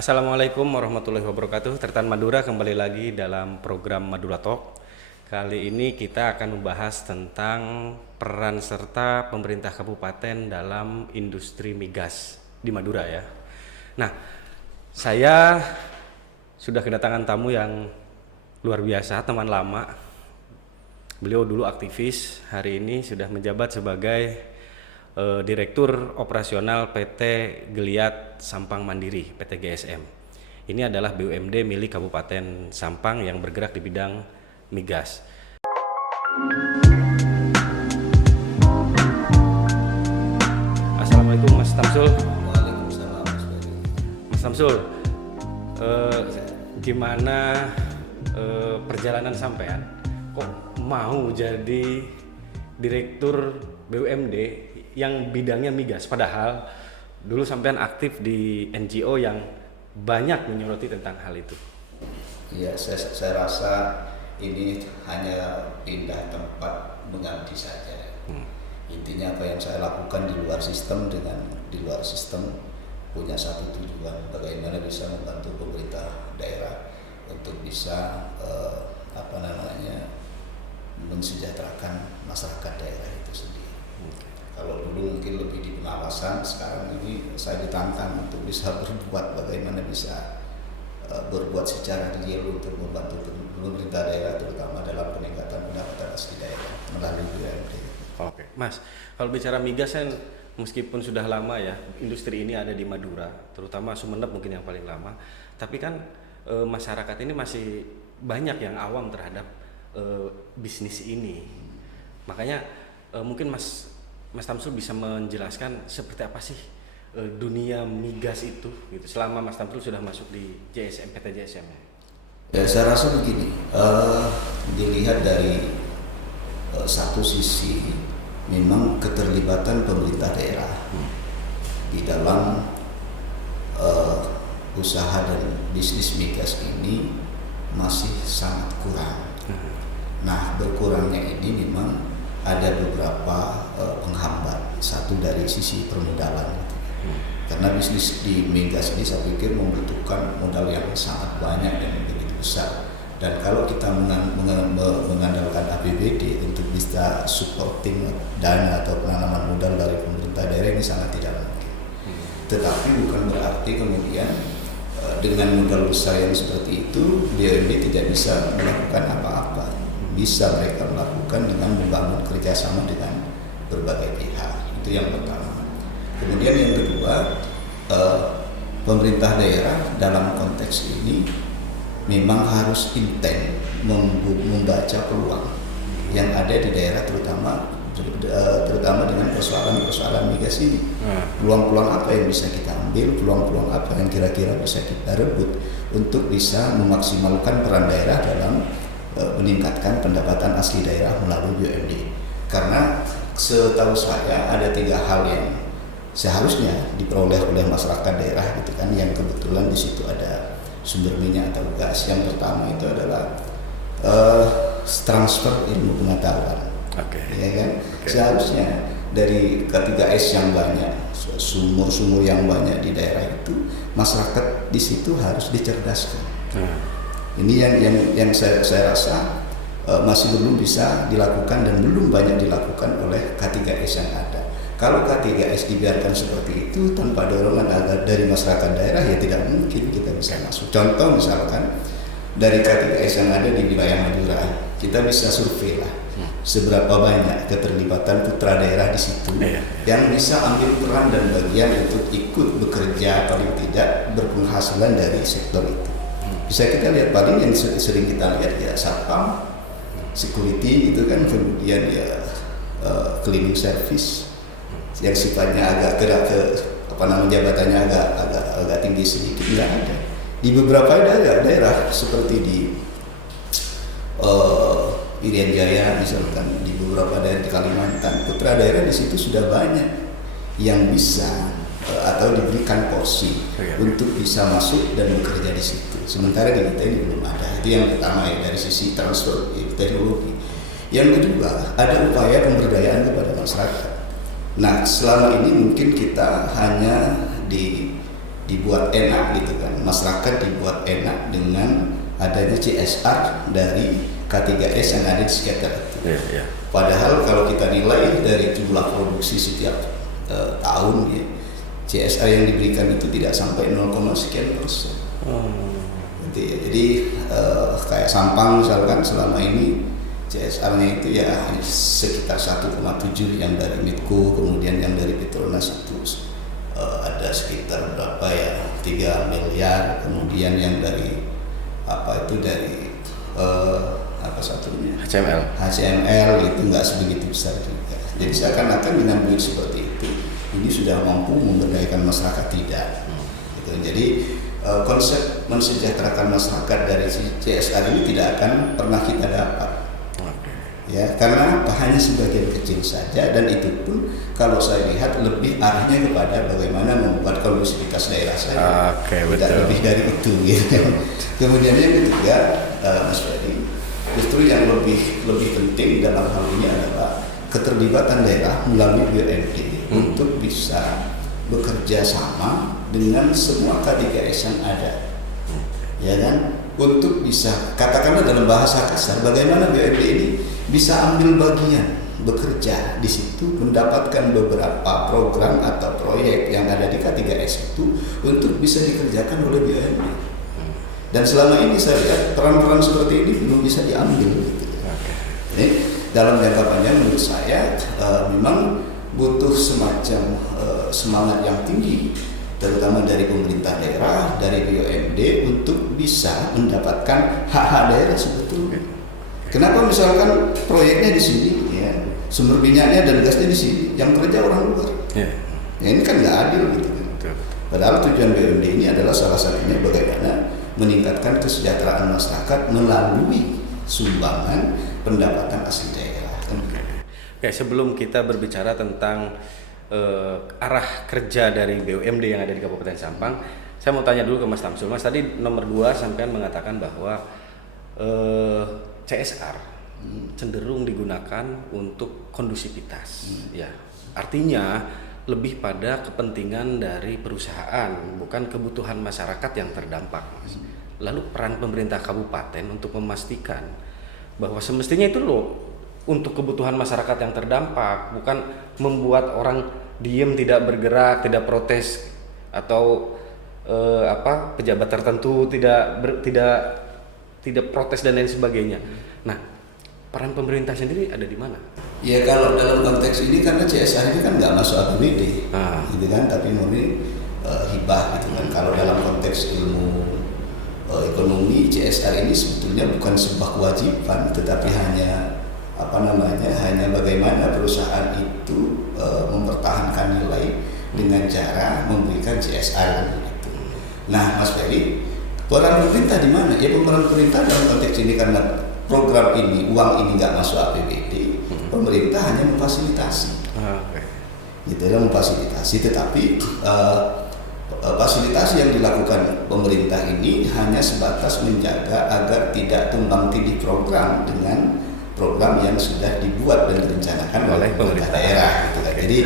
Assalamualaikum warahmatullahi wabarakatuh. Tertan Madura kembali lagi dalam program Madura Talk. Kali ini kita akan membahas tentang peran serta pemerintah kabupaten dalam industri migas di Madura ya. Nah, saya sudah kedatangan tamu yang luar biasa, teman lama. Beliau dulu aktivis, hari ini sudah menjabat sebagai Direktur Operasional PT Geliat Sampang Mandiri PT GSM. Ini adalah BUMD milik Kabupaten Sampang yang bergerak di bidang migas. Assalamualaikum Mas Tamsul. Waalaikumsalam Mas Ferry. Mas Tamsul, gimana perjalanan sampean kok mau jadi Direktur BUMD yang bidangnya migas, padahal dulu sampean aktif di NGO yang banyak menyoroti tentang hal itu? Ya, saya rasa ini hanya pindah tempat mengabdi saja. Intinya apa yang saya lakukan di luar sistem dengan di luar sistem punya satu tujuan, bagaimana bisa membantu pemerintah daerah untuk bisa mensejahterakan masyarakat daerah itu sendiri. Kalau dulu mungkin lebih di pengawasan, sekarang ini saya ditantang untuk bisa berbuat, bagaimana bisa berbuat secara real untuk membantu pemerintah daerah, terutama dalam peningkatan pendapatan asli daerah melalui BUMD. Oke, Mas, kalau bicara migas kan meskipun sudah lama ya industri ini ada di Madura, terutama Sumeneb mungkin yang paling lama, tapi kan masyarakat ini masih banyak yang awam terhadap bisnis ini. Makanya mungkin Mas Tamsul bisa menjelaskan seperti apa sih dunia migas itu gitu, selama Mas Tamsul sudah masuk di JSM, PT JSM. Ya, saya rasa begini, dilihat dari satu sisi memang keterlibatan pemerintah daerah di dalam usaha dan bisnis migas ini masih sangat kurang. Nah, berkurangnya ini memang ada beberapa penghambat. Satu dari sisi permodalan, karena bisnis di migas ini saya pikir membutuhkan modal yang sangat banyak dan begitu besar. Dan kalau kita mengandalkan APBD untuk bisa supporting dana atau penanaman modal dari pemerintah daerah, ini sangat tidak mungkin. Tetapi bukan berarti kemudian dengan modal besar yang seperti itu BUMD tidak bisa melakukan apa-apa. Bisa mereka melakukan dengan membangun kerjasama dengan berbagai pihak. Itu yang pertama. Kemudian yang kedua, pemerintah daerah dalam konteks ini memang harus intent membaca peluang yang ada di daerah, terutama dengan persoalan migas ini. Peluang-peluang apa yang bisa kita ambil, peluang-peluang apa yang kira-kira bisa kita rebut untuk bisa memaksimalkan peran daerah dalam meningkatkan pendapatan asli daerah melalui BUMD. Karena setahu saya ada 3 hal yang seharusnya diperoleh oleh masyarakat daerah gitu kan, yang kebetulan di situ ada sumber minyak atau gas. Yang pertama itu adalah transfer ilmu pengetahuan. Ya kan? Seharusnya dari K3S yang banyak, sumur-sumur yang banyak di daerah itu, masyarakat di situ harus dicerdaskan. Ini yang saya rasa masih belum bisa dilakukan dan belum banyak dilakukan oleh K3S yang ada. Kalau K3S dibiarkan seperti itu tanpa dorongan dari masyarakat daerah, ya tidak mungkin kita bisa masuk. Contoh misalkan dari K3S yang ada di wilayah Madura, kita bisa survei lah seberapa banyak keterlibatan putra daerah di situ yang bisa ambil peran dan bagian untuk ikut bekerja, paling tidak berpenghasilan dari sektor itu. Bisa kita lihat, paling yang sering kita lihat ya satpam, security itu kan, kemudian ya cleaning service yang sifatnya agak gerak ke jabatannya agak tinggi sedikit, nggak ada. Di beberapa daerah seperti di Irian Jaya misalkan, di beberapa daerah di Kalimantan, putra daerah di situ sudah banyak yang bisa atau diberikan porsi untuk bisa masuk dan bekerja di situ. Sementara di kita ini belum ada. Itu yang pertama ya, dari sisi transfer teknologi. Yang kedua, ada upaya pemberdayaan kepada masyarakat. Nah, selama ini mungkin kita hanya dibuat enak gitu kan, masyarakat dibuat enak dengan adanya CSR dari K3S yang ada di sekitar itu. Padahal kalau kita nilai dari jumlah produksi setiap tahun ya, CSR yang diberikan itu tidak sampai 0, sekian persen. Gitu ya. Jadi kayak Sampang misalkan selama ini CSR-nya itu ya hanya sekitar 1,7 yang dari Midco, kemudian yang dari Petronas itu ada sekitar berapa ya, 3 miliar, kemudian yang dari apa itu dari apa satunya HCML itu nggak sebegitu besar juga. Jadi seakan-akan dengan duit seperti itu ini sudah mampu memberdayakan masyarakat, tidak gitu. Jadi konsep mensejahterakan masyarakat dari CSR ini tidak akan pernah kita dapat ya, karena hanya sebagian kecil saja, dan itu pun kalau saya lihat lebih arahnya kepada bagaimana membuat kondusivitas daerah saja, tidak lebih dari itu gitu. Kemudian yang ketiga, Mas Ferry, justru yang lebih penting dalam hal ini adalah keterlibatan daerah melalui BUMD untuk bisa bekerja sama dengan semua K3S yang ada, ya kan, untuk bisa katakanlah dalam bahasa kasar bagaimana BUMD ini bisa ambil bagian bekerja di situ, mendapatkan beberapa program atau proyek yang ada di K3S itu untuk bisa dikerjakan oleh BUMD. Dan selama ini saya lihat peran-peran seperti ini belum bisa diambil gitu. Jadi dalam jangka panjang menurut saya memang butuh semacam semangat yang tinggi, terutama dari pemerintah daerah, dari BUMD untuk bisa mendapatkan hak-hak daerah sebetulnya. Kenapa misalkan proyeknya di sini, ya, sumber minyaknya dan gasnya di sini, yang kerja orang luar? Ya ini kan nggak adil gitu. Padahal tujuan BUMD ini adalah salah satunya bagaimana meningkatkan kesejahteraan masyarakat melalui sumbangan pendapatan asli daerah. Oke, sebelum kita berbicara tentang arah kerja dari BUMD yang ada di Kabupaten Sampang, saya mau tanya dulu ke Mas Tamsul. Mas, tadi nomor 2 sampean mengatakan bahwa CSR cenderung digunakan untuk kondusivitas, ya. Artinya lebih pada kepentingan dari perusahaan, bukan kebutuhan masyarakat yang terdampak, Mas. Lalu peran pemerintah kabupaten untuk memastikan bahwa semestinya itu loh untuk kebutuhan masyarakat yang terdampak, bukan membuat orang diem, tidak bergerak, tidak protes, atau pejabat tertentu tidak protes dan lain sebagainya. Nah, peran pemerintah sendiri ada di mana? Ya kalau dalam konteks ini karena CSR ini kan nggak masuk APBD, gitu kan, tapi murni hibah gitu kan. Kalau dalam konteks ilmu ekonomi, CSR ini sebetulnya bukan sebuah kewajiban, tetapi hanya hanya bagaimana perusahaan itu mempertahankan nilai dengan cara memberikan CSR gitu. Nah, Mas Ferry, peran pemerintah di mana? Ya peran pemerintah dalam konteks ini karena program ini, uang ini nggak masuk APBD, pemerintah hanya memfasilitasi. Gitu ya, memfasilitasi. Tetapi fasilitasi yang dilakukan pemerintah ini hanya sebatas menjaga agar tidak tumbang tindih program dengan program yang sudah dibuat dan direncanakan oleh pemerintah daerah. Gitu kan. Jadi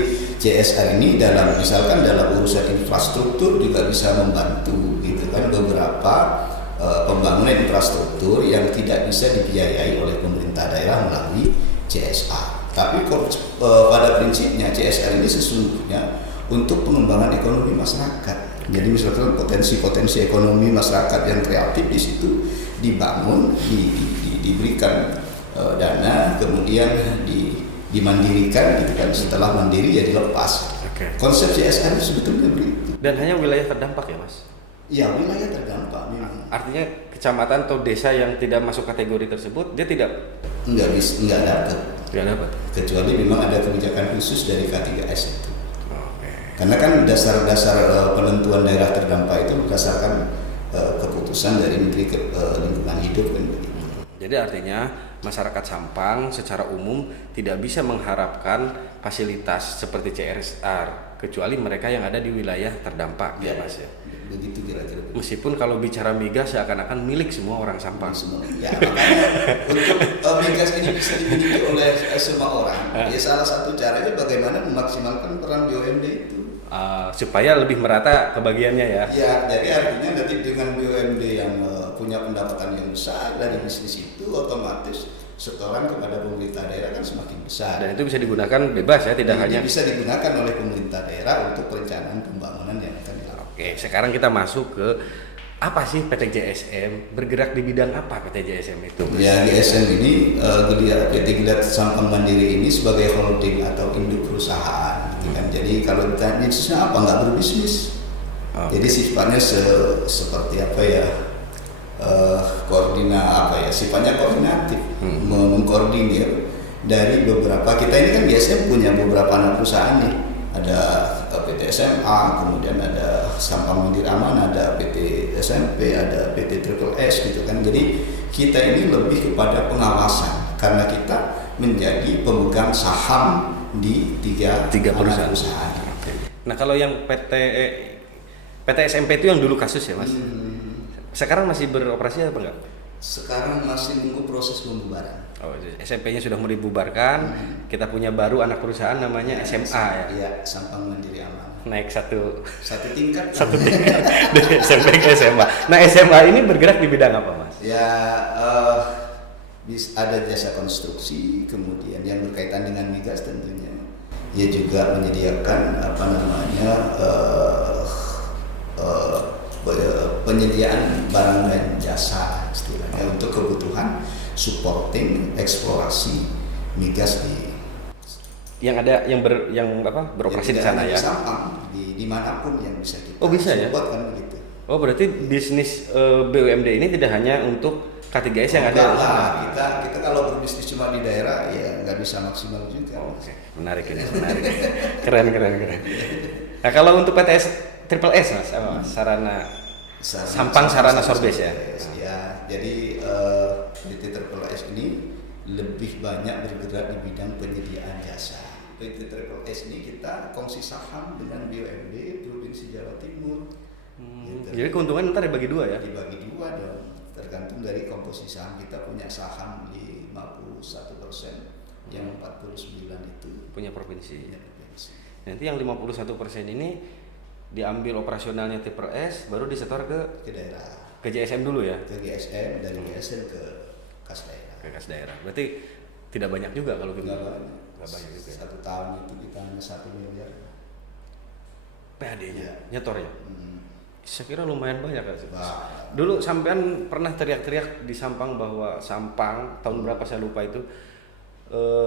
CSR ini misalkan dalam urusan infrastruktur juga bisa membantu, gitu kan, beberapa pembangunan infrastruktur yang tidak bisa dibiayai oleh pemerintah daerah melalui CSR. Tapi pada prinsipnya CSR ini sesungguhnya untuk pengembangan ekonomi masyarakat. Jadi misalkan potensi-potensi ekonomi masyarakat yang kreatif di situ dibangun, diberikan dana, kemudian dimandirikan, gitu kan. Setelah mandiri ya dilepas. Konsep CSR itu sebetulnya begitu. Dan hanya wilayah terdampak ya, Mas? Ya, wilayah terdampak memang. Artinya kecamatan atau desa yang tidak masuk kategori tersebut dia tidak dapat. Kecuali memang ada kebijakan khusus dari K3S itu. Karena kan dasar-dasar penentuan daerah terdampak itu berdasarkan keputusan dari Menteri Lingkungan Hidup kan begitu. Jadi artinya masyarakat Sampang secara umum tidak bisa mengharapkan fasilitas seperti CSR kecuali mereka yang ada di wilayah terdampak, ya Mas ya. Begitu kira-kira. Meskipun kalau bicara migas seakan-akan milik semua orang Sampang. Ya, untuk migas ini bisa dimiliki oleh semua orang. Ya salah satu caranya bagaimana memaksimalkan peran BUMD itu. supaya lebih merata kebagiannya ya. Ya, jadi artinya nanti dengan BUMD yang punya pendapatan yang besar dari bisnis itu, otomatis setoran kepada pemerintah daerah kan semakin besar. Dan itu bisa digunakan bebas ya, tidak Dan hanya. ini bisa digunakan oleh pemerintah daerah untuk perencanaan pembangunan yang akan dilakukan. Oke, sekarang kita masuk ke apa sih PT JSM, bergerak di bidang apa PT JSM itu? Ya, JSM ini PT Geliat Sampang Mandiri ini sebagai holding atau induk perusahaan, gitu kan. Jadi kalau ditanya bisnisnya apa, nggak berbisnis. Jadi sifatnya seperti apa ya, sifatnya koordinatif, mengkoordinir dari beberapa. Kita ini kan JSM punya beberapa anak perusahaan nih, ada PT SMA, kemudian ada Sampang Mandiri Aman, ada PT SMP, ada PT Triple S gitu kan. Jadi kita ini lebih kepada pengawasan karena kita menjadi pemegang saham di tiga perusahaan. Nah, kalau yang PT SMP itu yang dulu kasus ya, Mas. Sekarang masih beroperasi apa enggak? Sekarang masih nunggu proses pembubaran. Oh, SMP-nya sudah mau dibubarkan. Kita punya baru anak perusahaan namanya SMA ya. Iya, Sampang Mandiri Aman. Naik satu tingkat. Satu tingkat dari SMP ke SMA. Nah, SMA ini bergerak di bidang apa, Mas? Ya, ada jasa konstruksi, kemudian yang berkaitan dengan migas tentunya. Ia juga menyediakan penyediaan barang dan jasa istilahnya untuk kebutuhan supporting eksplorasi migas yang beroperasi di sana ya. Sampang, dimanapun yang bisa kita. Oh, bisa ya? Kan begitu. Oh, berarti bisnis BUMD ini tidak hanya untuk K3S yang ada. Kita kalau berbisnis cuma di daerah ya nggak bisa maksimal juga. Oke, menarik. Keren. Nah, kalau untuk PTS Triple S, Mas, Sampang Sarana Sorbes ya. Ya, jadi PT Triple S ini lebih banyak bergerak di bidang penyediaan jasa. PT Triple S ini kita kongsi saham dengan BUMD Provinsi Jawa Timur. Gitu. Jadi keuntungan ntar dibagi dua ya? Dibagi dua dong, tergantung dari komposisi saham. Kita punya saham di 51%, yang 49 itu punya provinsi. Nanti yang 51% ini diambil operasionalnya Triple S, baru disetor ke daerah. Ke JSM dulu ya? Ke JSM, dari JSM ke kas daerah. Ke kas daerah. Berarti tidak banyak juga kalau begitu. Nggak banyak juga. 1 tahun itu kita hanya 1 miliar. PAD-nya, nyetor ya? Saya kira lumayan banyak kan sih. Nah, dulu sampean pernah teriak-teriak di Sampang bahwa Sampang tahun berapa saya lupa itu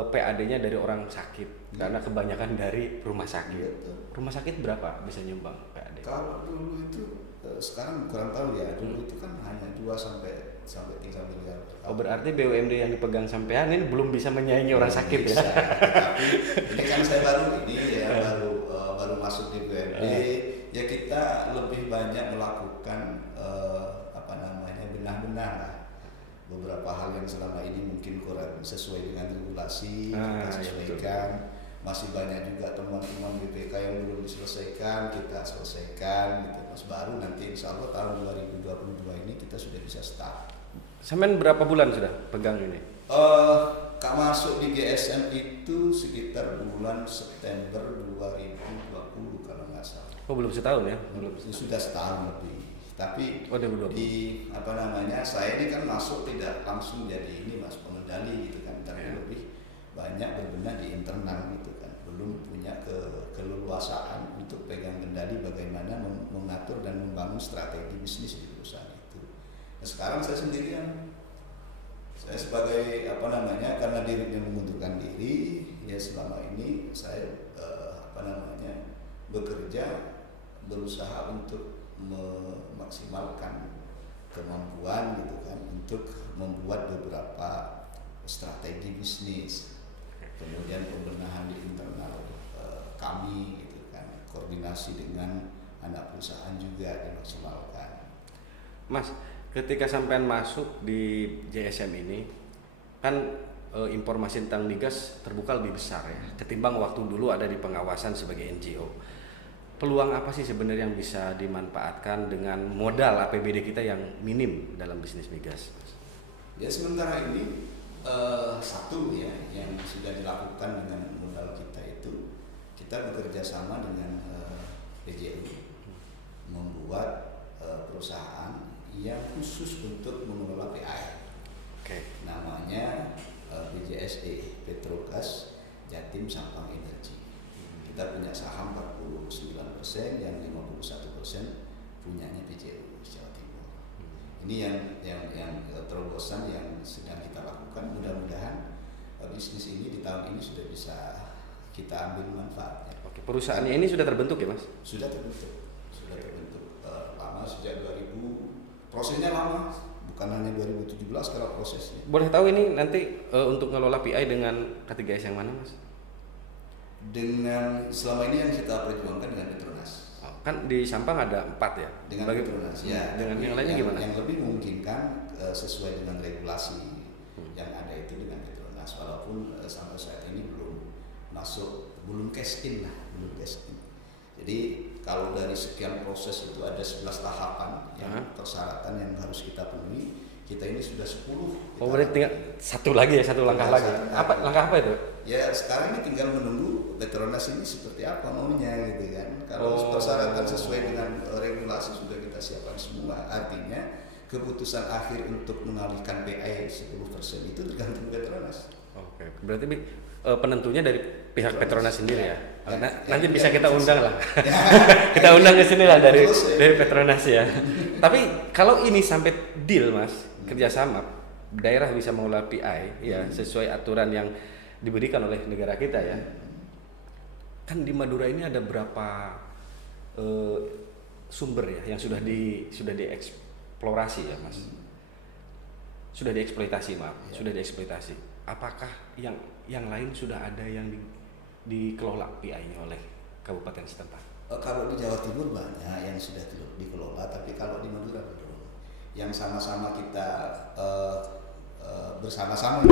PAD-nya dari orang sakit karena kebanyakan dari rumah sakit. Betul. Rumah sakit berapa bisa nyumbang PAD? Kalau dulu itu sekarang kurang tahu ya. Dulu itu kan hanya 2 sampai 3 miliar. Oh, berarti BUMD yang dipegang sampean ini belum bisa menyaingi orang sakit bisa, ya. Tapi ini kan saya baru masuk di BUMD. Ya kita lebih banyak melakukan benar-benar lah beberapa hal yang selama ini mungkin kurang sesuai dengan regulasi, kita sesuaikan. Ya, masih banyak juga teman-teman BPK yang belum diselesaikan, kita selesaikan gitu. Mas, baru nanti insya Allah tahun 2022 ini kita sudah bisa start. Sampean berapa bulan sudah pegang ini? Masuk di GSM itu sekitar bulan September 2020 kalau nggak salah. Oh, belum setahun ya? Belum, sudah setahun lebih. Tapi saya ini kan masuk tidak langsung jadi ini Mas pengendali gitu kan, tapi lebih banyak berbenah di internal gitu kan. Belum punya keleluasaan untuk pegang kendali bagaimana mengatur dan membangun strategi bisnis di perusahaan itu. Nah, sekarang saya sendirian. Saya sebagai karena dirinya mengundurkan diri, ya selama ini saya berusaha untuk memaksimalkan kemampuan gitu kan untuk membuat beberapa strategi bisnis, kemudian pembenahan di internal kami gitu kan, koordinasi dengan anak perusahaan juga dimaksimalkan. Mas, ketika sampean masuk di JSM ini kan informasi tentang migas terbuka lebih besar ya ketimbang waktu dulu ada di pengawasan sebagai NGO. Peluang apa sih sebenarnya yang bisa dimanfaatkan dengan modal APBD kita yang minim dalam bisnis migas? Ya sementara ini satu ya yang sudah dilakukan dengan modal kita itu kita bekerja sama dengan PJU membuat perusahaan yang khusus untuk mengelola PAI. Namanya PJSE, Petrogas Jatim Sampang Energi. Kita punya saham 49%, yang 51% punyanya PJU Jawa Timur. Ini yang terobosan yang sedang kita lakukan. Mudah-mudahan bisnis ini di tahun ini sudah bisa kita ambil manfaatnya. Oke, perusahaannya ini sudah terbentuk ya Mas? Sudah terbentuk lama, sejak 2000. Prosesnya lama, bukan hanya 2017 kalau prosesnya. Boleh tahu ini nanti untuk ngelola PI dengan K3S yang mana Mas? Dengan selama ini yang kita perjuangkan dengan Petronas. Kan di Sampang ada 4 ya? Dengan Petronas ya. Dengan yang lainnya gimana? Yang lebih memungkinkan sesuai dengan regulasi yang ada itu dengan Petronas, walaupun sampai saat ini belum cash in. Jadi kalau dari sekian proses itu ada 11 tahapan yang persyaratan yang harus kita penuhi, kita ini sudah 10. Oh, berarti tinggal satu langkah lagi. Langkah apa itu? Ya sekarang ini tinggal menunggu Petronas ini seperti apa maunya gitu kan. Kalau persyaratan sesuai dengan regulasi sudah kita siapkan semua. Artinya keputusan akhir untuk mengalihkan PI 10% itu tergantung Petronas. Oke, berarti penentunya dari pihak Petronas sendiri ya. Nanti bisa kita undang lah. Kita undang ke sini lah dari Petronas ya. Tapi kalau ini sampai deal Mas, kerjasama daerah bisa mengelola PI ya sesuai aturan yang diberikan oleh negara kita ya. Kan di Madura ini ada berapa sumber ya yang sudah dieksplorasi ya Mas. Sudah dieksploitasi sudah dieksploitasi. Apakah yang lain sudah ada yang dikelola PI-nya oleh kabupaten setempat? Kalau di Jawa Timur banyak yang sudah dikelola, tapi kalau di Madura belum. Yang sama-sama kita bersama-sama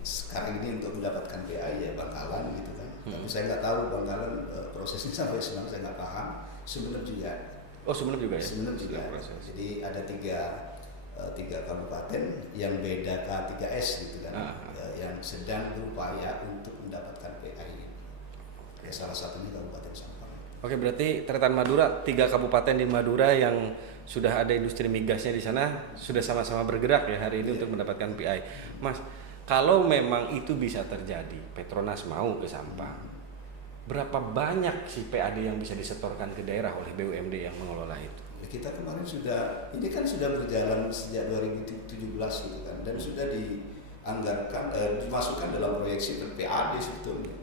sekarang ini untuk mendapatkan PI ya Bangkalan gitu kan. Tapi saya nggak tahu Bangkalan prosesnya sampai sekarang saya nggak paham. Sumeneb juga. Oh, Sumeneb juga ya? Sumeneb juga. Jadi ada tiga kabupaten yang beda K3S gitu kan, yang sedang berupaya untuk mendapatkan PI. Ya, salah satunya Kabupaten Sampang. Oke, berarti Tretan Madura, 3 kabupaten di Madura yang sudah ada industri migasnya di sana sudah sama-sama bergerak ya hari ini untuk mendapatkan PI. Mas, kalau memang itu bisa terjadi, Petronas mau ke Sampang, berapa banyak sih PAD yang bisa disetorkan ke daerah oleh BUMD yang mengelola itu? Kita kemarin ini kan sudah berjalan sejak 2017 gitu kan, dan sudah dianggarkan, dimasukkan dalam proyeksi PAD sebetulnya.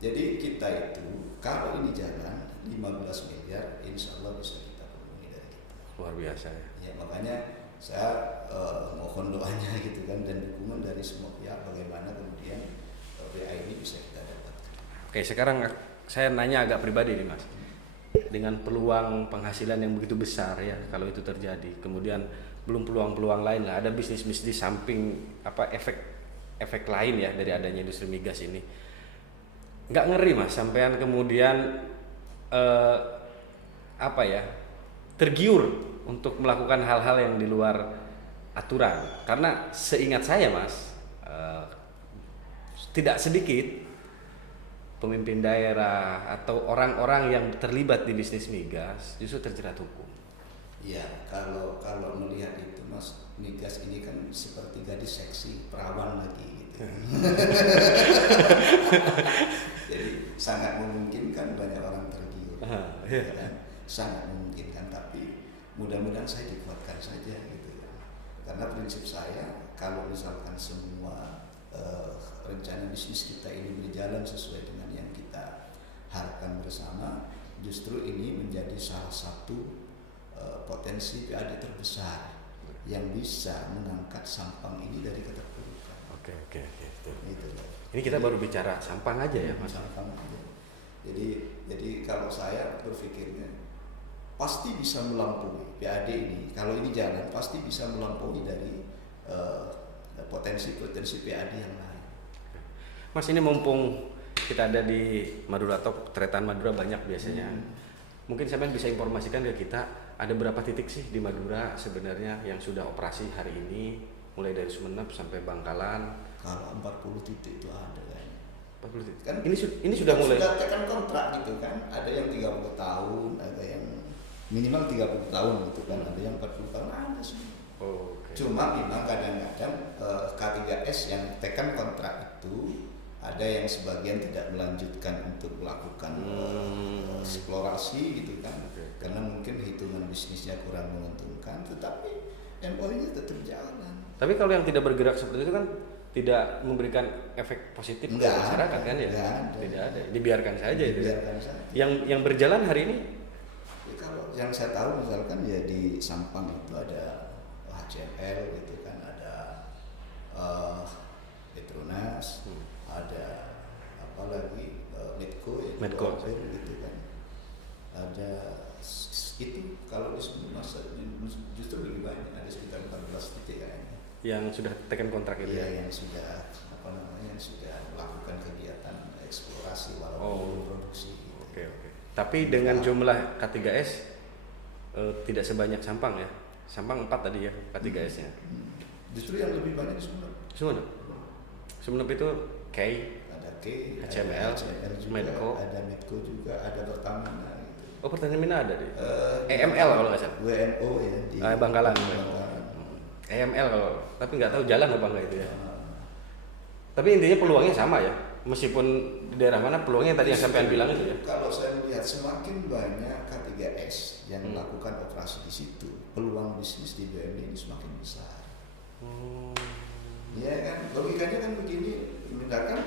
Jadi kita itu kalau ini jalan 15 miliar, insya Allah bisa kita penuhi dari kita. Luar biasa ya. Ya makanya saya mohon doanya gitu kan, dan dukungan dari semua pihak bagaimana kemudian PAI ini bisa kita dapatkan. Oke, sekarang saya nanya agak pribadi nih Mas. Dengan peluang penghasilan yang begitu besar ya kalau itu terjadi, kemudian belum peluang-peluang lain lah, ada bisnis samping efek lain ya dari adanya industri migas ini, nggak ngeri Mas sampean kemudian tergiur untuk melakukan hal-hal yang di luar aturan? Karena seingat saya Mas, tidak sedikit pemimpin daerah atau orang-orang yang terlibat di bisnis migas justru terjerat hukum. Ya, kalau melihat itu Mas, migas ini kan seperti gadis seksi, perawan lagi gitu. Jadi sangat memungkinkan banyak orang tergiur. Ya kan? Sangat memungkinkan, tapi mudah-mudahan saya dikuatkan saja gitu ya. Karena prinsip saya, kalau misalkan semua rencana bisnis kita ini berjalan sesuai dengan yang kita harapkan bersama, justru ini menjadi salah satu potensi PAD terbesar yang bisa mengangkat Sampang ini dari keterpurukan. Oke. Gitu. Ini kita baru bicara Sampang aja ya Mas. Sampang aja. Jadi kalau saya berpikirnya pasti bisa melampaui PAD ini. Kalau ini jalan pasti bisa melampaui dari potensi PAD yang lain. Mas, ini mumpung kita ada di Madura Talk, Tretan Madura banyak biasanya. Mungkin sampean bisa informasikan ke kita ada berapa titik sih di Madura sebenarnya yang sudah operasi hari ini, mulai dari Sumeneb sampai Bangkalan? Kalau 40 titik itu ada kan. 40. Kan Ini sudah mulai. Sudah tekan kontrak gitu kan. Ada yang 30 tahun, ada yang minimal 30 tahun gitu kan, ada yang 40 tahun, ada semua. Oke. Cuma memang kadang-kadang K3S yang tekan kontrak itu ada yang sebagian tidak melanjutkan untuk melakukan eksplorasi gitu kan, karena mungkin hitungan bisnisnya kurang menguntungkan, tetapi MOU-nya tetap jalan. Tapi kalau yang tidak bergerak seperti itu kan tidak memberikan efek positif ke masyarakat kan ya? Tidak ada. Dibiarkan saja itu. Dibiarkan saja. Yang berjalan hari ini? Ya, kalau yang saya tahu misalkan ya di Sampang itu ada HCML gitu kan, ada Petronas, ada apa lagi Medco ya, Medco gitu kan. Ada itu kalau di masa justru lebih banyak, ada sekitar 14 titik kayaknya. Yang sudah tekan kontrak itu Iya, yang sudah yang sudah melakukan kegiatan eksplorasi walaupun produksi. Gitu. Oke. Tapi dengan jumlah K3S tidak sebanyak Sampang ya. Sampang 4 tadi ya K3S-nya. Justru yang lebih banyak di Sumeneb. Sumeneb itu K, Ada K, HCML, ada juga, Medco. ada Medco juga, ada Pertamina gitu. Oh, Pertamina ada deh. EML kalau nggak salah. WNO ya di Bangkalan. Bangkalan. EML kalau, tapi nggak tahu jalan apa nggak itu ya. Tapi intinya peluangnya sama ya. Meskipun di daerah mana peluangnya tadi yang sampean bilang itu ya. Kalau saya melihat semakin banyak K3S yang melakukan operasi di situ, peluang bisnis di BUMD ini semakin besar. Iya kan, logikanya kan begini, misalkan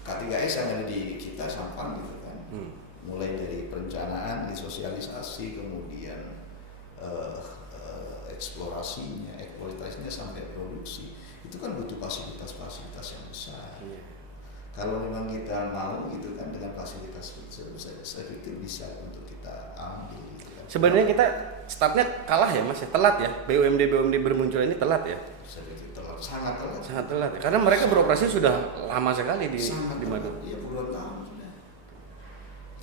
K3S yang ada di kita Sampang gitu kan, mulai dari perencanaan, disosialisasi, kemudian eksplorasinya, eksploitasinya sampai produksi, itu kan butuh fasilitas-fasilitas yang besar. Iya. Kalau memang kita mau gitu kan dengan fasilitas itu, saya pikir bisa untuk kita ambil. Gitu kan. Sebenarnya kita startnya kalah ya Mas, ya telat ya. BUMD bermuncul ini telat ya. Saya pikir telat, sangat telat. Sangat telat. Ya. Karena mereka beroperasi sudah lama sekali di Madura. Iya, puluhan tahun sudah.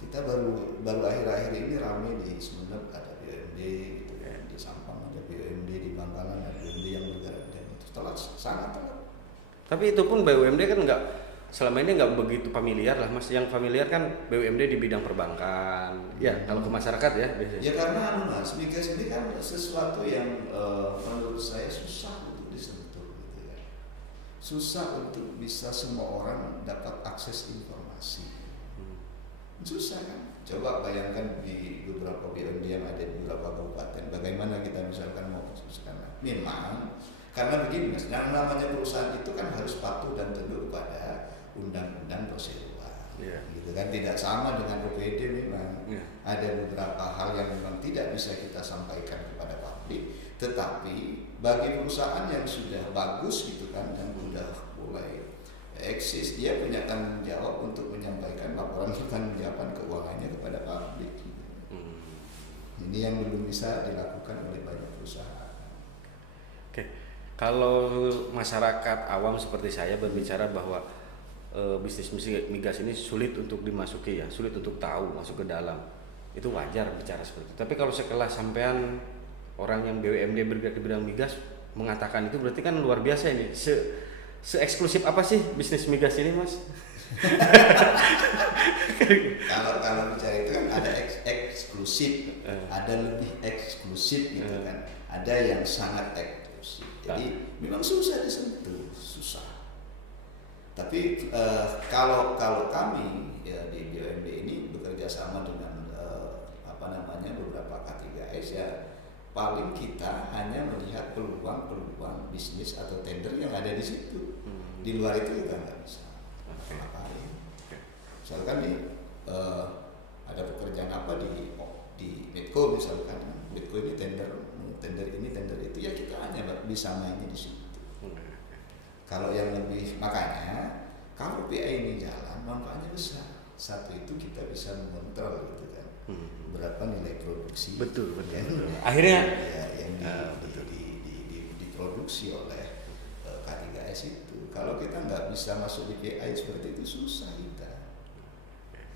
Kita baru akhir-akhir ini ramai di Sumeneb ada BUMD gitu kan, di Sampang ada BUMD, di Bangkalan ada BUMD yang bergerak dan itu telat, sangat telat. Tapi itu pun BUMD kan selama ini nggak begitu familiar lah Mas. Yang familiar kan BUMD di bidang perbankan. Ya, kalau ke masyarakat ya biasanya. Ya karena Mas, migas ini kan sesuatu yang menurut saya susah untuk disentuh gitu ya. Susah untuk bisa semua orang dapat akses informasi. Susah kan? Coba bayangkan di beberapa BUMD yang ada di beberapa kabupaten, bagaimana kita misalkan mau khususkan. Memang karena begini Mas, yang namanya perusahaan itu kan harus patuh dan tunduk pada undang-undang prosedural, gitu kan, tidak sama dengan OPD memang. Ada beberapa hal yang memang tidak bisa kita sampaikan kepada publik, tetapi bagi perusahaan yang sudah bagus gitu kan dan sudah mulai eksis, dia punya tanggung jawab untuk menyampaikan laporan pertanggungjawaban keuangannya kepada publik. Gitu. Ini yang belum bisa dilakukan oleh banyak perusahaan. Oke, kalau masyarakat awam seperti saya berbicara bahwa bisnis migas ini sulit untuk dimasuki ya, sulit untuk tahu, masuk ke dalam, itu wajar bicara seperti itu. Tapi kalau sekelas sampean orang yang BUMD bergerak di bidang migas mengatakan itu, berarti kan luar biasa ini. Se-eksklusif apa sih bisnis migas ini Mas? Kalau bicara itu kan ada eksklusif, ada lebih eksklusif gitu kan, ada yang sangat eksklusif. Jadi memang susah disentuh, susah. Tapi kalau kami ya di BUMD ini bekerja sama dengan beberapa K3S ya, paling kita hanya melihat peluang bisnis atau tender yang ada di situ. Di luar itu kita nggak bisa ngapain. Misalkan nih ada pekerjaan apa di Medco misalkan, Medco ini tender ini tender itu ya kita hanya bisa mainnya di situ. Kalau yang lebih, makanya kalau PA ini jalan manfaatnya besar. Satu itu kita bisa mengontrol gitu kan, berapa nilai produksi. Betul. Kan? Akhirnya ya, yang diproduksi oleh K3S itu. Kalau kita nggak bisa masuk di PA seperti itu susah kita.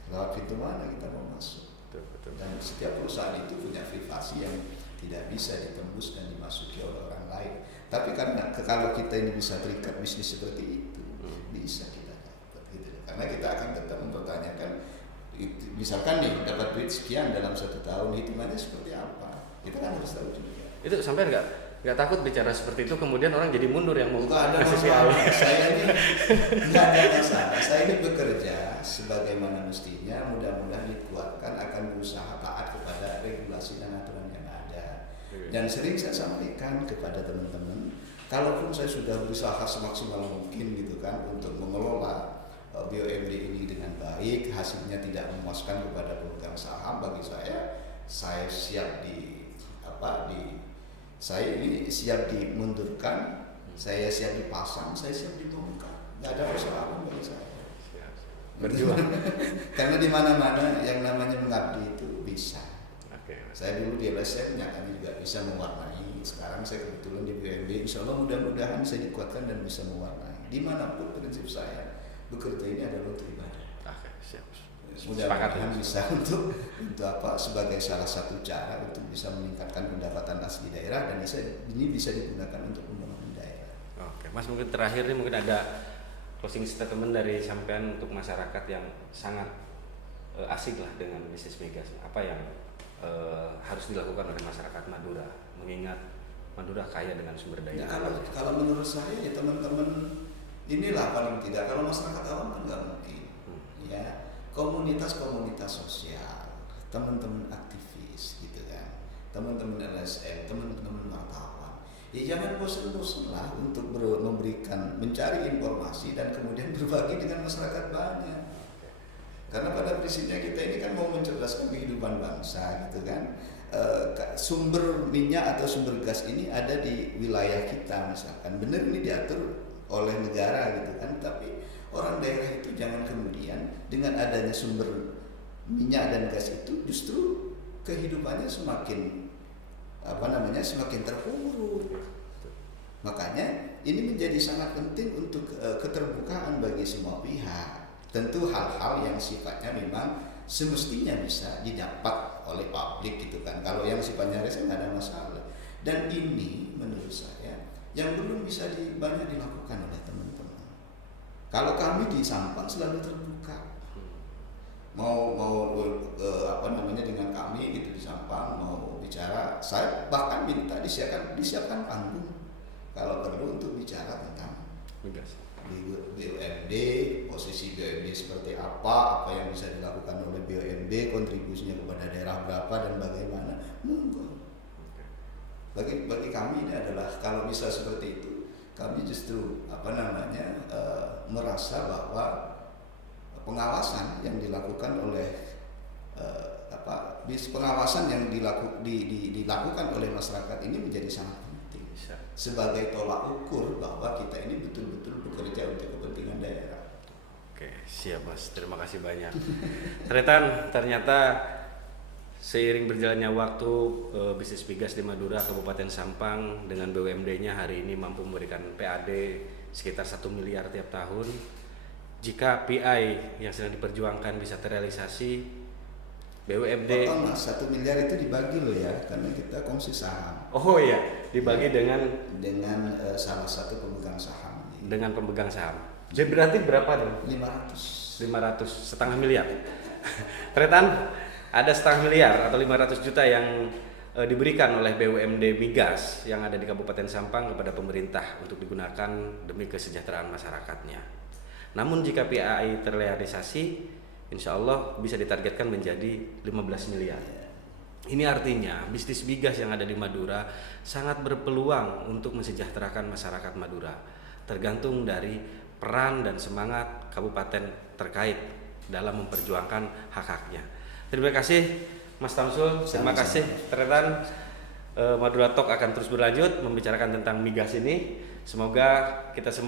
Lewat pintu mana kita mau masuk? Betul. Dan setiap perusahaan itu punya privasi yang tidak bisa ditembus dan dimasuki oleh orang lain. Tapi karena kalau kita ini bisa terikat bisnis seperti itu, bisa kita karena kita akan tetap mempertanyakan misalkan nih dapat duit sekian dalam 1 tahun, hitungannya seperti apa, kita kan harus tahu juga. Itu sampai nggak takut bicara seperti itu kemudian orang jadi mundur yang mau Nggak ada ngasih masalah. PAI? Saya ini nggak ada masalah. Saya ini bekerja sebagaimana mestinya. Mudah-mudahan dikuatkan, akan berusaha taat kepada regulasi dan aturan yang ada. Dan sering saya sampaikan kepada teman-teman, kalaupun saya sudah berusaha semaksimal mungkin gitu kan untuk mengelola BUMD ini dengan baik, hasilnya tidak memuaskan kepada pemegang saham, bagi saya siap saya ini siap dimundurkan, saya siap dipasang, saya siap dibongkar. Nggak ada persoalan bagi saya. Berjuang. Karena di mana-mana yang namanya mengabdi itu bisa. Oke. Saya dulu di LSM nyatanya juga bisa mewarnai. Sekarang saya kebetulan di BUMD, insya Allah mudah-mudahan saya dikuatkan dan bisa mewarnai. Dimanapun prinsip saya bekerja ini adalah untuk ibadah. Oke, siap. Mudah-mudahan bisa untuk sebagai salah satu cara untuk bisa meningkatkan pendapatan asli daerah, dan ini bisa digunakan untuk pembangunan daerah. Oke, Mas, mungkin terakhir nih mungkin ada closing statement dari sampean untuk masyarakat yang sangat asik lah dengan bisnis migas. Apa yang harus dilakukan oleh masyarakat Madura mengingat Madura kaya dengan sumber daya? Kalau menurut saya ya teman-teman inilah paling tidak, kalau masyarakat awam kan nggak mungkin. Ya, komunitas-komunitas sosial, teman-teman aktivis gitu kan, teman-teman LSM, teman-teman wartawan, ya jangan bosan-bosan lah untuk mencari informasi dan kemudian berbagi dengan masyarakat banyak. Karena pada prinsipnya kita ini kan mau mencerdaskan kehidupan bangsa gitu kan. Sumber minyak atau sumber gas ini ada di wilayah kita misalkan, benar ini diatur oleh negara gitu kan, tapi orang daerah itu jangan kemudian dengan adanya sumber minyak dan gas itu justru kehidupannya semakin terpuruk. Makanya ini menjadi sangat penting untuk keterbukaan bagi semua pihak. Tentu hal-hal yang sifatnya memang semestinya bisa didapat oleh publik gitu kan. Kalau yang sifatnya rese nggak ada masalah. Dan ini menurut saya yang belum bisa banyak dilakukan oleh teman-teman. Kalau kami di Sampang selalu terbuka, mau dengan kami gitu di Sampang mau bicara, saya bahkan minta disiapkan panggung kalau perlu untuk bicara tentang BUMD, posisi BUMD seperti apa yang bisa dilakukan oleh BUMD, kontribusinya kepada daerah berapa dan bagaimana, monggo. Bagi kami ini adalah kalau bisa seperti itu, kami justru merasa bahwa pengawasan yang dilakukan oleh dilakukan oleh masyarakat ini menjadi sangat penting sebagai tolak ukur bahwa kita ini betul-betul bekerja untuk kepentingan daerah. Oke, siap Mas, terima kasih banyak. Ternyata seiring berjalannya waktu, bisnis migas di Madura, Kabupaten Sampang dengan BUMD-nya hari ini mampu memberikan PAD sekitar 1 miliar tiap tahun. Jika PI yang sedang diperjuangkan bisa terrealisasi, BUMD 1 miliar itu dibagi loh ya, karena kita kongsi saham. Oh iya, dibagi dengan salah satu pemegang saham. Dengan pemegang saham. Jadi berarti berapa dong? 500 setengah miliar. Ternyata ada setengah miliar atau 500 juta yang diberikan oleh BUMD Migas yang ada di Kabupaten Sampang kepada pemerintah untuk digunakan demi kesejahteraan masyarakatnya. Namun jika PAI terrealisasi, insya Allah bisa ditargetkan menjadi 15 miliar. Ini artinya bisnis migas yang ada di Madura sangat berpeluang untuk mensejahterakan masyarakat Madura. Tergantung dari peran dan semangat kabupaten terkait dalam memperjuangkan hak-haknya. Terima kasih Mas Tamsul, terima kasih Tretan. Madura Talk akan terus berlanjut membicarakan tentang migas ini. Semoga kita semua